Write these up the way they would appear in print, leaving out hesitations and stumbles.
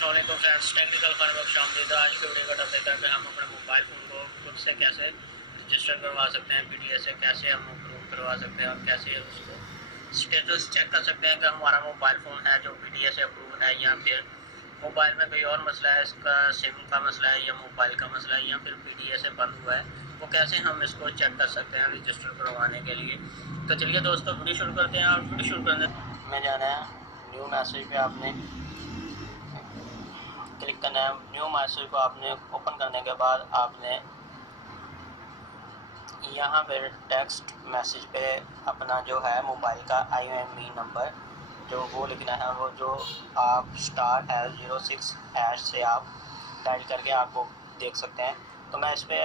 अस्सलाम वालेकुम friends, technical fun में खुशामदीद। आज की वीडियो का टॉपिक है कि हम अपने मोबाइल फ़ोन को खुद से कैसे रजिस्टर करवा सकते हैं, PTA से कैसे हम अप्रूव करवा सकते हैं और कैसे उसको स्टेटस चेक कर सकते हैं कि हमारा मोबाइल फ़ोन है जो PTA से अप्रूव है या फिर मोबाइल में कोई और मसला है, इसका सिम का मसला है या मोबाइल का मसला है या फिर PTA से बंद हुआ है, वो कैसे हम इसको चेक कर सकते हैं रजिस्टर करवाने के लिए। तो चलिए दोस्तों वीडियो शुरू करते हैं। और वीडियो शुरू करने में जाना है न्यू मैसेज पे आपने क्लिक करना है। न्यू मैसेज को आपने ओपन करने के बाद आपने यहाँ पर टेक्स्ट मैसेज पे अपना जो है मोबाइल का IMEI नंबर जो वो लिखना है, वो जो आप *06# से आप डायल करके आपको देख सकते हैं। तो मैं इस पर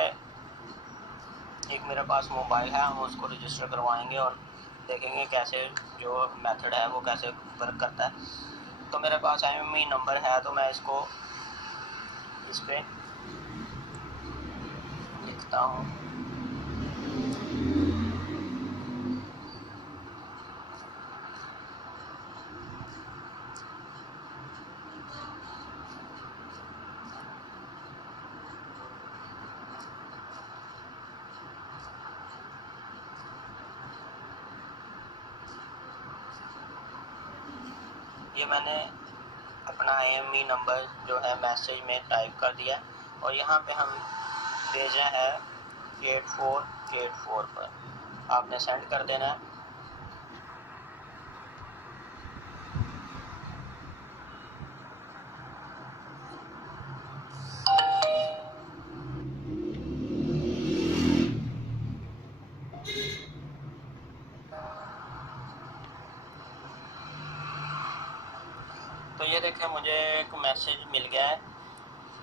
एक मेरे पास मोबाइल है, हम उसको रजिस्टर करवाएंगे और देखेंगे कैसे जो मेथड है वो कैसे वर्क करता है। तो मेरे पास IMEI नंबर है, तो मैं इसको इस पर लिखता हूँ। ये मैंने अपना IMEI नंबर जो है मैसेज में टाइप कर दिया और यहाँ पे हम भेजना है 8484 पर, आपने सेंड कर देना है। तो ये देखें, मुझे एक मैसेज मिल गया है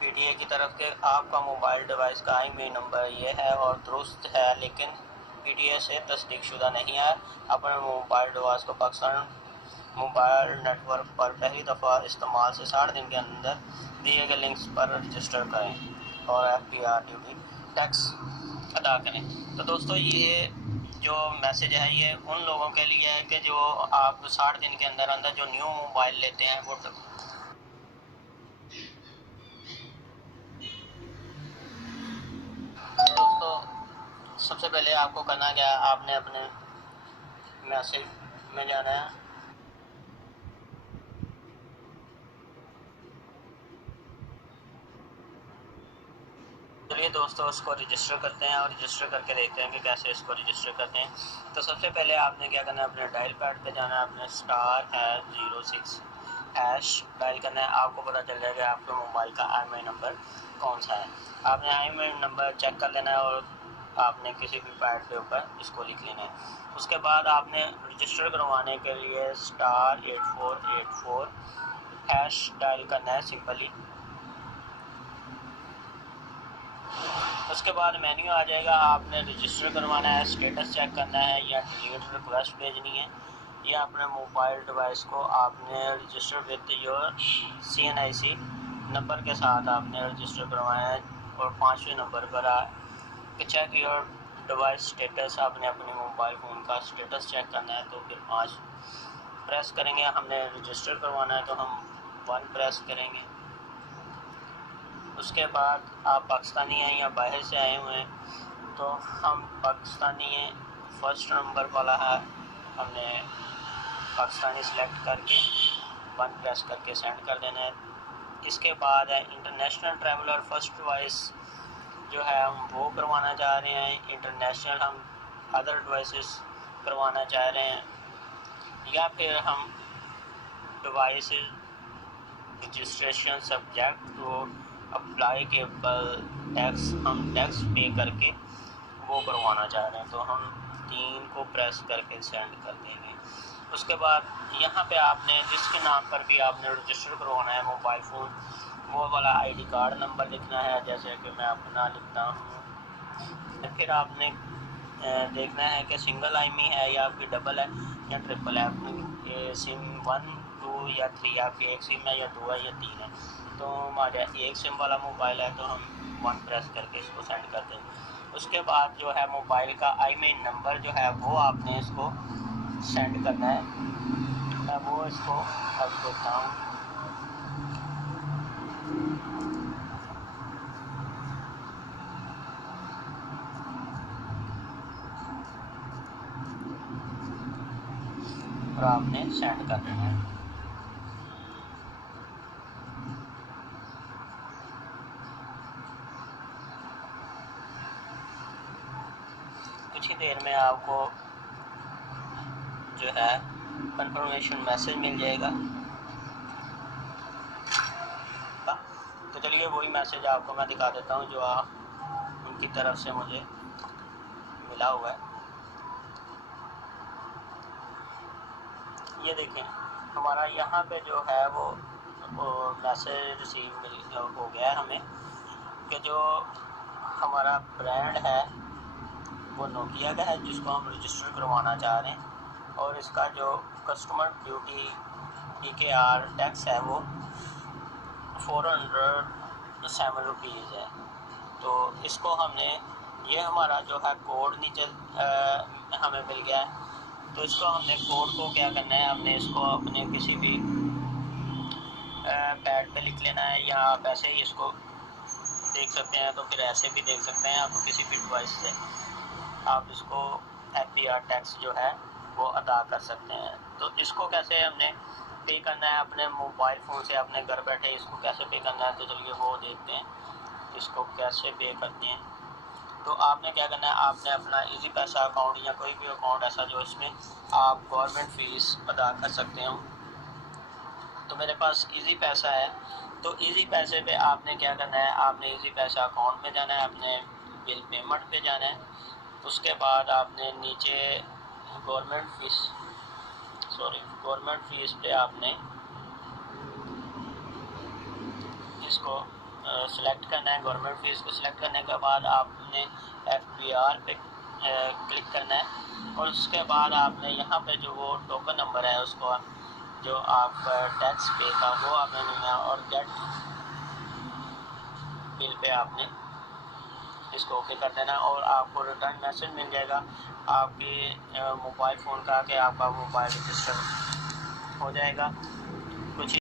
PTA की तरफ के आपका मोबाइल डिवाइस का IMEI नंबर ये है और दुरुस्त है, लेकिन PTA से तस्दीकशुदा नहीं है। अपने मोबाइल डिवाइस को पाकिस्तान मोबाइल नेटवर्क पर पहली दफ़ा इस्तेमाल से 60 दिन के अंदर दिए गए लिंक्स पर रजिस्टर करें और FPR ड्यूटी टैक्स अदा करें। तो दोस्तों ये जो मैसेज है ये उन लोगों के लिए है कि जो आप 60 दिन के अंदर अंदर जो न्यू मोबाइल लेते हैं वो दोस्तों सबसे पहले आपको करना क्या है, आपने अपने मैसेज में जाना है। चलिए दोस्तों उसको रजिस्टर करते हैं और रजिस्टर करके देखते हैं कि कैसे इसको रजिस्टर करते हैं। तो सबसे पहले आपने क्या करना है, अपने डायल पैड पे जाना है, अपने *06# डायल करना है। आपको पता चल जाएगा आपके मोबाइल का IMEI नंबर कौन सा है। आपने IMEI नंबर चेक कर लेना है और आपने किसी भी पैड के ऊपर इसको लिख लेना है। उसके बाद आपने रजिस्टर करवाने के लिए *8484# डायल करना है सिंपली। उसके बाद मेन्यू आ जाएगा, आपने रजिस्टर करवाना है, स्टेटस चेक करना है या डिलीट रिक्वेस्ट भेजनी है, या अपने मोबाइल डिवाइस को आपने register with your CNIC number के साथ आपने रजिस्टर करवाना है। और 5वें नंबर पर कि चेक योर डिवाइस स्टेटस, आपने अपने मोबाइल फ़ोन का स्टेटस चेक करना है। तो फिर 5 प्रेस करेंगे। हमने रजिस्टर करवाना है तो हम 1 प्रेस करेंगे। उसके बाद आप पाकिस्तानी हैं या बाहर से आए हुए हैं, तो हम पाकिस्तानी हैं, फर्स्ट नंबर वाला है, हमने पाकिस्तानी सिलेक्ट करके 1 प्रेस करके सेंड कर देना है। इसके बाद है इंटरनेशनल ट्रैवलर फर्स्ट डिवाइस जो है हम वो करवाना चाह रहे हैं, इंटरनेशनल हम अदर डिवाइसेस करवाना चाह रहे हैं, या फिर हम device registration subject to applicable tax, हम टैक्स पे करके वो करवाना चाह रहे हैं। तो हम 3 को प्रेस करके सेंड कर देंगे। उसके बाद यहाँ पे आपने जिसके नाम पर भी आपने रजिस्टर करवाना है मोबाइल फ़ोन, वो वाला ID कार्ड नंबर लिखना है, जैसे कि मैं अपना लिखता हूँ। फिर आपने देखना है कि सिंगल IMEI है या फिर डबल है या ट्रिपल है। अपनी सिम 1, 2 या 3, आपकी एक सिम है या 2 है या 3 है। तो हमारा एक सिम वाला मोबाइल है तो हम 1 प्रेस करके इसको सेंड कर देंगे। उसके बाद जो है मोबाइल का IMEI नंबर जो है वो आपने इसको सेंड करना है। मैं वो इसको अब देता हूँ। कर देना है। कुछ ही देर में आपको जो है कंफर्मेशन मैसेज मिल जाएगा। तो चलिए वही मैसेज आपको मैं दिखा देता हूँ जो उनकी तरफ से मुझे मिला हुआ है। ये देखें हमारा यहाँ पे जो है वो मैसेज रिसीव हो गया है हमें कि जो हमारा ब्रांड है वो नोकिया का है जिसको हम रजिस्टर करवाना चाह रहे हैं, और इसका जो कस्टमर ड्यूटी PKR टैक्स है वो 407 रुपीज़ है। तो इसको हमने ये हमारा जो है कोड नीचे हमें मिल गया है। तो इसको हमने कोड को क्या करना है, हमने इसको अपने किसी भी पैड पे लिख लेना है, या आप ऐसे ही इसको देख सकते हैं, तो फिर ऐसे भी देख सकते हैं। आप किसी भी डिवाइस से आप इसको PTA टैक्स जो है वो अदा कर सकते हैं। तो इसको कैसे हमने पे करना है अपने मोबाइल फ़ोन से, अपने घर बैठे इसको कैसे पे करना है, तो चलिए वो देखते हैं इसको कैसे पे करते हैं। तो आपने क्या करना है, आपने अपना इजी पैसा अकाउंट या कोई भी अकाउंट ऐसा जो इसमें आप गवर्नमेंट फ़ीस अदा कर सकते हो। तो मेरे पास इजी पैसा है, तो इजी पैसे पे आपने क्या करना है, आपने इजी पैसा अकाउंट में जाना है, अपने बिल पेमेंट पे जाना है। उसके बाद आपने नीचे गवर्नमेंट फ़ीस पे आपने इसको सिलेक्ट करना है। गवर्नमेंट फ़ीस को सिलेक्ट करने के बाद आपने FBR पे क्लिक करना है, और उसके बाद आपने यहाँ पे जो वो टोकन नंबर है उसको जो आप टैक्स पे था वो आपने लेना, और गेट बिल पे आपने इसको ओके कर देना, और आपको रिटर्न मैसेज मिल जाएगा आपके मोबाइल फ़ोन का कि आपका मोबाइल रजिस्टर हो जाएगा।